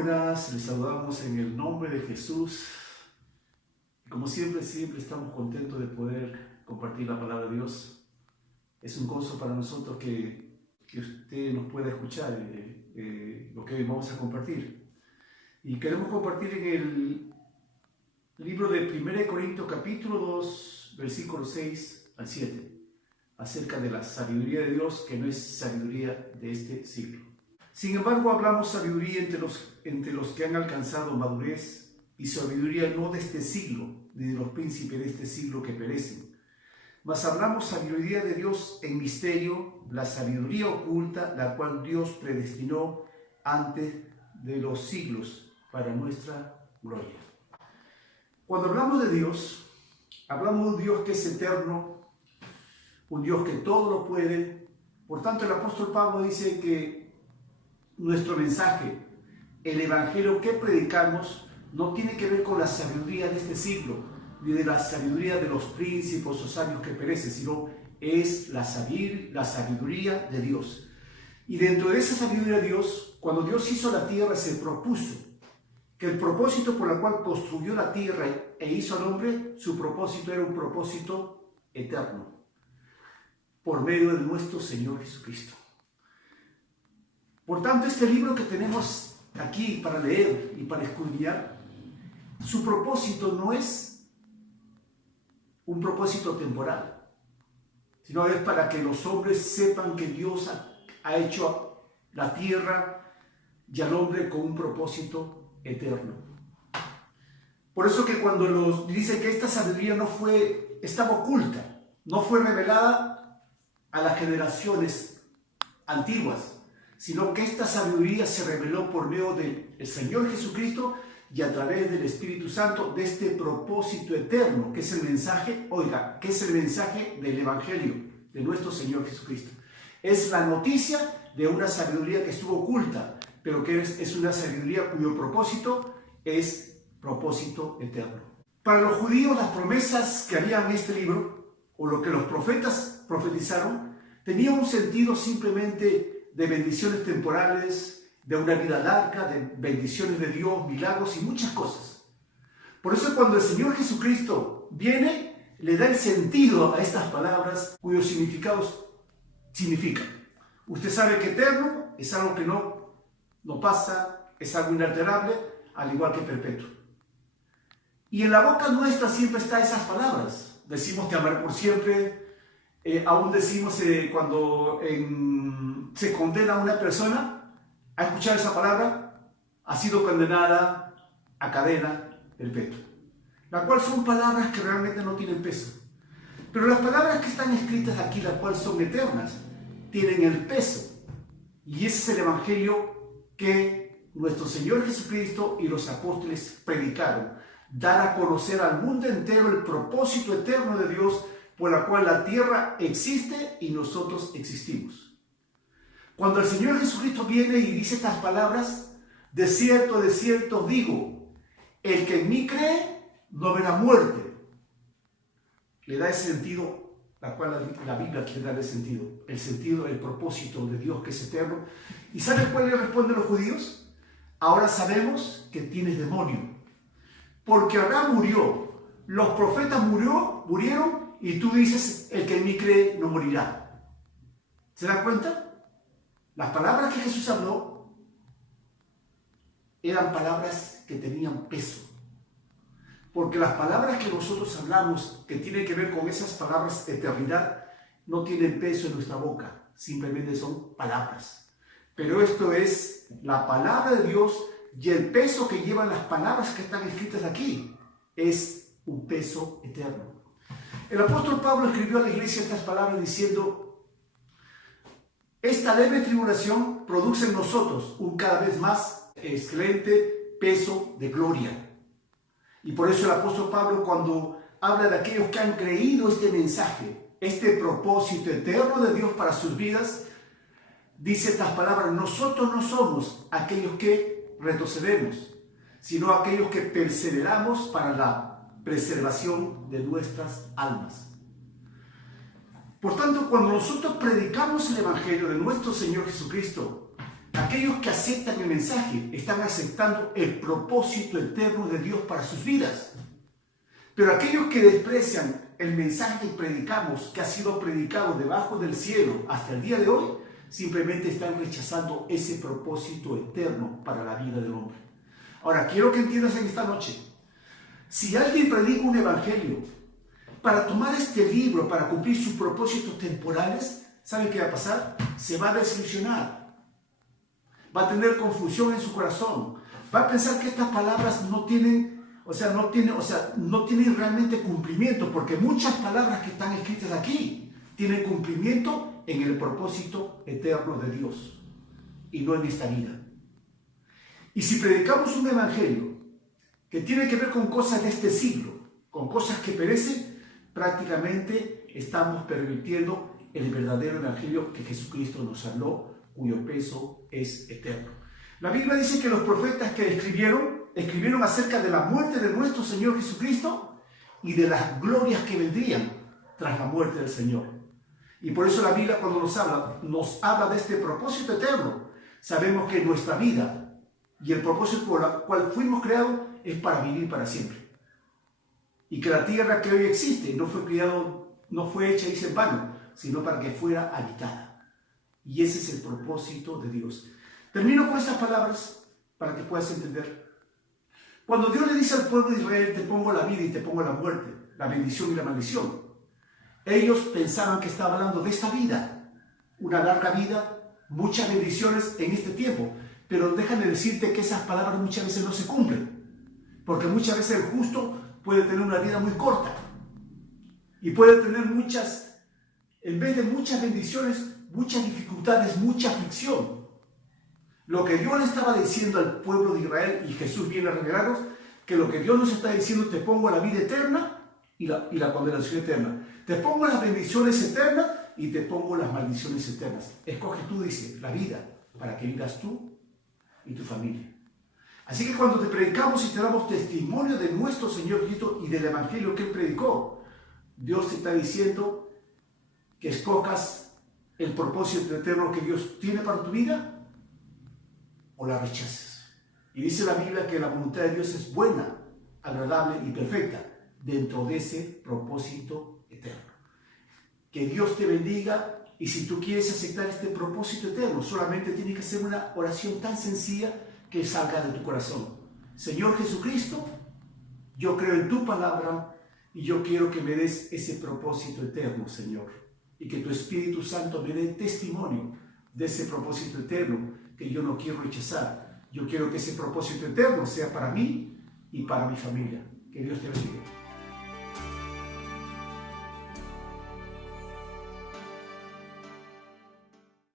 Buenas, les saludamos en el nombre de Jesús. Como siempre estamos contentos de poder compartir la palabra de Dios. Es un gozo para nosotros que usted nos pueda escuchar lo que hoy vamos a compartir. Y queremos compartir en el libro de 1 Corintios capítulo 2, versículos 6 al 7, acerca de la sabiduría de Dios, que no es sabiduría de este siglo. Sin embargo, hablamos sabiduría entre los que han alcanzado madurez, y sabiduría no de este siglo, ni de los príncipes de este siglo que perecen. Mas hablamos sabiduría de Dios en misterio, la sabiduría oculta, la cual Dios predestinó antes de los siglos para nuestra gloria. Cuando hablamos de Dios, hablamos de un Dios que es eterno, un Dios que todo lo puede. Por tanto, el apóstol Pablo dice que nuestro mensaje, el evangelio que predicamos, no tiene que ver con la sabiduría de este siglo, ni de la sabiduría de los príncipes o sabios que perecen, sino es la sabiduría de Dios. Y dentro de esa sabiduría de Dios, cuando Dios hizo la tierra, se propuso que el propósito por el cual construyó la tierra e hizo al hombre, su propósito era un propósito eterno, por medio de nuestro Señor Jesucristo. Por tanto, este libro que tenemos aquí para leer y para escudriñar, su propósito no es un propósito temporal, sino es para que los hombres sepan que Dios ha hecho la tierra y al hombre con un propósito eterno. Por eso que cuando dice que esta sabiduría estaba oculta, no fue revelada a las generaciones antiguas, sino que esta sabiduría se reveló por medio del Señor Jesucristo y a través del Espíritu Santo, de este propósito eterno, que es el mensaje, que es el mensaje del Evangelio de nuestro Señor Jesucristo. Es la noticia de una sabiduría que estuvo oculta, pero que es una sabiduría cuyo propósito es propósito eterno. Para los judíos, las promesas que había en este libro, o lo que los profetas profetizaron, tenía un sentido simplemente de bendiciones temporales, de una vida larga, de bendiciones de Dios, milagros y muchas cosas. Por eso cuando el Señor Jesucristo viene, le da el sentido a estas palabras cuyos significados significan. Usted sabe que eterno es algo que no pasa, es algo inalterable, al igual que perpetuo. Y en la boca nuestra siempre están esas palabras. Decimos te amaré por siempre. Aún decimos cuando se condena a una persona, a escuchar esa palabra, ha sido condenada a cadena perpetua, la cual son palabras que realmente no tienen peso. Pero las palabras que están escritas aquí, las cuales son eternas, tienen el peso. Y ese es el evangelio que nuestro Señor Jesucristo y los apóstoles predicaron: dar a conocer al mundo entero el propósito eterno de Dios, por la cual la tierra existe y nosotros existimos. Cuando el Señor Jesucristo viene y dice estas palabras, de cierto os digo, el que en mí cree no verá muerte. Le da ese sentido, la cual la Biblia quiere darle sentido, el propósito de Dios que es eterno. ¿Y sabes cuál le responden los judíos? Ahora sabemos que tienes demonio, porque Abraham murió, los profetas murieron, y tú dices, el que en mí cree no morirá. ¿Se dan cuenta? Las palabras que Jesús habló eran palabras que tenían peso. Porque las palabras que nosotros hablamos, que tienen que ver con esas palabras de eternidad, no tienen peso en nuestra boca. Simplemente son palabras. Pero esto es la palabra de Dios, y el peso que llevan las palabras que están escritas aquí es un peso eterno. El apóstol Pablo escribió a la iglesia estas palabras diciendo: esta leve tribulación produce en nosotros un cada vez más excelente peso de gloria. Y por eso el apóstol Pablo, cuando habla de aquellos que han creído este mensaje, este propósito eterno de Dios para sus vidas, dice estas palabras: nosotros no somos aquellos que retrocedemos, sino aquellos que perseveramos para la preservación de nuestras almas. Por tanto, cuando nosotros predicamos el Evangelio de nuestro Señor Jesucristo, Aquellos que aceptan el mensaje están aceptando el propósito eterno de Dios para sus vidas. Pero aquellos que desprecian el mensaje que predicamos, que ha sido predicado debajo del cielo hasta el día de hoy, simplemente están rechazando ese propósito eterno para la vida del hombre. Ahora, quiero que entiendas en esta noche, si alguien predica un evangelio para tomar este libro, para cumplir sus propósitos temporales, ¿sabe qué va a pasar? Se va a desilusionar, va a tener confusión en su corazón, va a pensar que estas palabras no tienen realmente cumplimiento, porque muchas palabras que están escritas aquí tienen cumplimiento en el propósito eterno de Dios y no en esta vida. Y si predicamos un evangelio que tiene que ver con cosas de este siglo, con cosas que perecen, prácticamente estamos pervirtiendo el verdadero evangelio que Jesucristo nos habló, cuyo peso es eterno. La Biblia dice que los profetas que escribieron acerca de la muerte de nuestro Señor Jesucristo y de las glorias que vendrían tras la muerte del Señor. Y por eso la Biblia, cuando nos habla de este propósito eterno, sabemos que nuestra vida y el propósito por el cual fuimos creados es para vivir para siempre. Y que la tierra que hoy existe no fue hecha en vano, sino para que fuera habitada. Y ese es el propósito de Dios. Termino con estas palabras para que puedas entender. Cuando Dios le dice al pueblo de Israel, te pongo la vida y te pongo la muerte, la bendición y la maldición, ellos pensaban que estaba hablando de esta vida, una larga vida, muchas bendiciones en este tiempo. Pero déjame decirte que esas palabras muchas veces no se cumplen, porque muchas veces el justo puede tener una vida muy corta y puede tener en vez de muchas bendiciones, muchas dificultades, mucha aflicción. Lo que Dios le estaba diciendo al pueblo de Israel, y Jesús viene a revelarnos, que lo que Dios nos está diciendo, te pongo la vida eterna y la condenación eterna. Te pongo las bendiciones eternas y te pongo las maldiciones eternas. Escoge tú, dice, la vida para que vivas tú y tu familia. Así que cuando te predicamos y te damos testimonio de nuestro Señor Cristo y del evangelio que Él predicó, Dios te está diciendo que escojas el propósito eterno que Dios tiene para tu vida o la rechaces. Y dice la Biblia que la voluntad de Dios es buena, agradable y perfecta dentro de ese propósito eterno. Que Dios te bendiga, y si tú quieres aceptar este propósito eterno, solamente tienes que hacer una oración tan sencilla que salga de tu corazón. Señor Jesucristo, yo creo en tu palabra y yo quiero que me des ese propósito eterno, Señor, y que tu Espíritu Santo me dé testimonio de ese propósito eterno que yo no quiero rechazar. Yo quiero que ese propósito eterno sea para mí y para mi familia. Que Dios te bendiga.